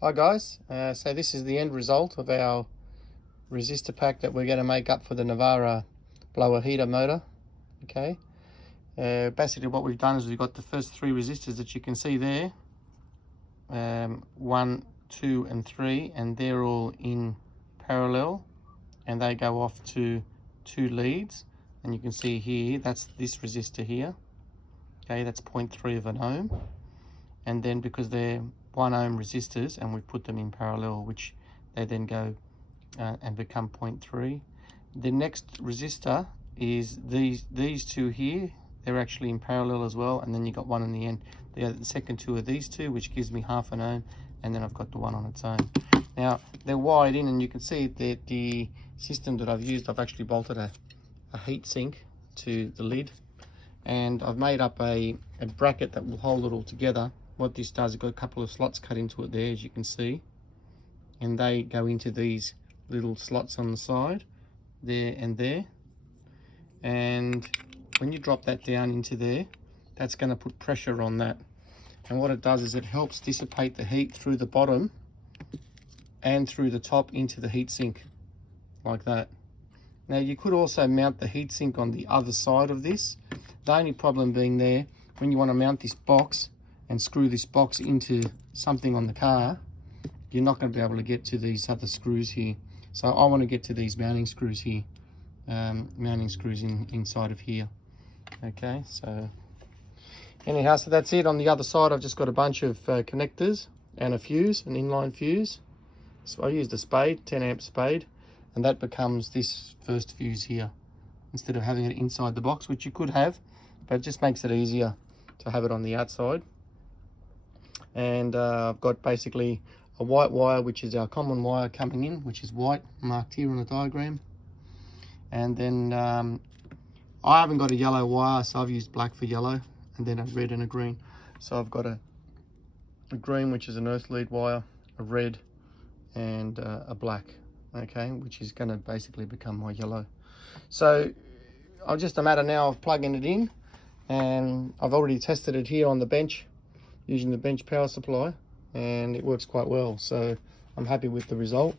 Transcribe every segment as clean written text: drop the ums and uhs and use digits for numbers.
Hi guys, so this is the end result of our resistor pack that we're going to make up for the Navara blower heater motor. Okay, basically what we've done is we've got the first three resistors that you can see there, 1, 2 and 3, and they're all in parallel and they go off to 2 leads, and you can see here that's this resistor here. Okay, that's 0.3 of an ohm, and then because they're 1 ohm resistors and we put them in parallel, which they then go and become 0.3. The next resistor is these two here. They're actually in parallel as well, and then you got one in the end. The second two are these two, which gives me half an ohm, and then I've got the one on its own. Now they're wired in, and you can see that the system that I've used, I've actually bolted a heat sink to the lid, and I've made up a bracket that will hold it all together. What this does, it's got a couple of slots cut into it there, as you can see, and they go into these little slots on the side there and there, and when you drop that down into there, that's going to put pressure on that, and what it does is it helps dissipate the heat through the bottom and through the top into the heat sink like that. Now you could also mount the heat sink on the other side of this. The only problem being there, when you want to mount this box and screw this box into something on the car, you're not going to be able to get to these other screws here. So I want to get to these mounting screws here, mounting screws inside of here. Okay, so anyhow, so that's it. On the other side, I've just got a bunch of connectors and a fuse, an inline fuse. So I used a spade, 10 amp spade, and that becomes this first fuse here, instead of having it inside the box, which you could have, but it just makes it easier to have it on the outside. And I've got basically a white wire, which is our common wire coming in, which is white, marked here on the diagram. And then I haven't got a yellow wire, so I've used black for yellow, and then a red and a green. So I've got a green, which is an earth lead wire, a red, and a black, okay, which is going to basically become my yellow. So I'm just a matter now of plugging it in, and I've already tested it here on the bench using the bench power supply, and it works quite well, so I'm happy with the result.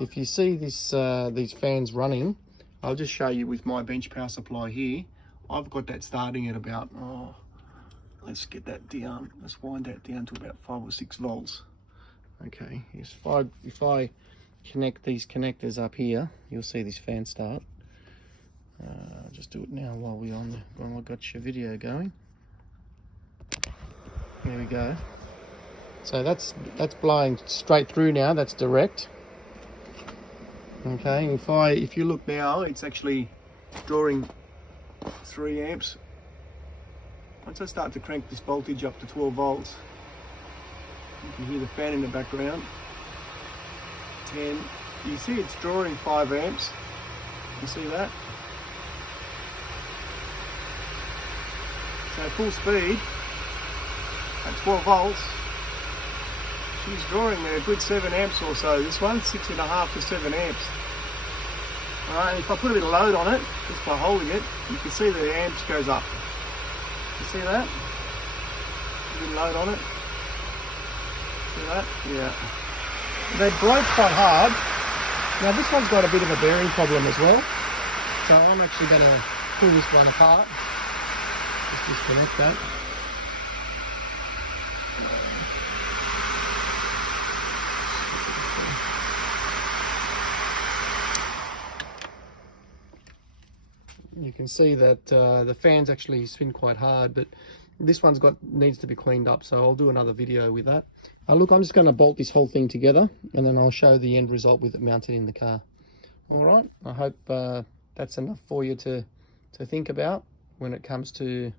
If you see this these fans running, I'll just show you with my bench power supply here. I've got that starting at about, let's get that down, let's wind that down to about 5 or 6 volts. Okay, if I connect these connectors up here, you'll see this fan start. I'll just do it now while I've got your video going. There we go. So that's blowing straight through now. That's direct. Okay, if you look now, it's actually drawing 3 amps. Once I start to crank this voltage up to 12 volts, you can hear the fan in the background. 10. You see it's drawing 5 amps. You see that? So full speed at 12 volts, she's drawing a good 7 amps or so. This one, 6.5 to 7 amps. Alright, if I put a bit of load on it, just by holding it, you can see the amps goes up. You see that? A bit of load on it. See that? Yeah. They broke quite hard. Now this one's got a bit of a bearing problem as well. So I'm actually going to pull this one apart. Just disconnect that. You can see that the fans actually spin quite hard, but this one's needs to be cleaned up, so I'll do another video with that. Look, I'm just going to bolt this whole thing together, and then I'll show the end result with it mounted in the car. All right, I hope that's enough for you to think about when it comes to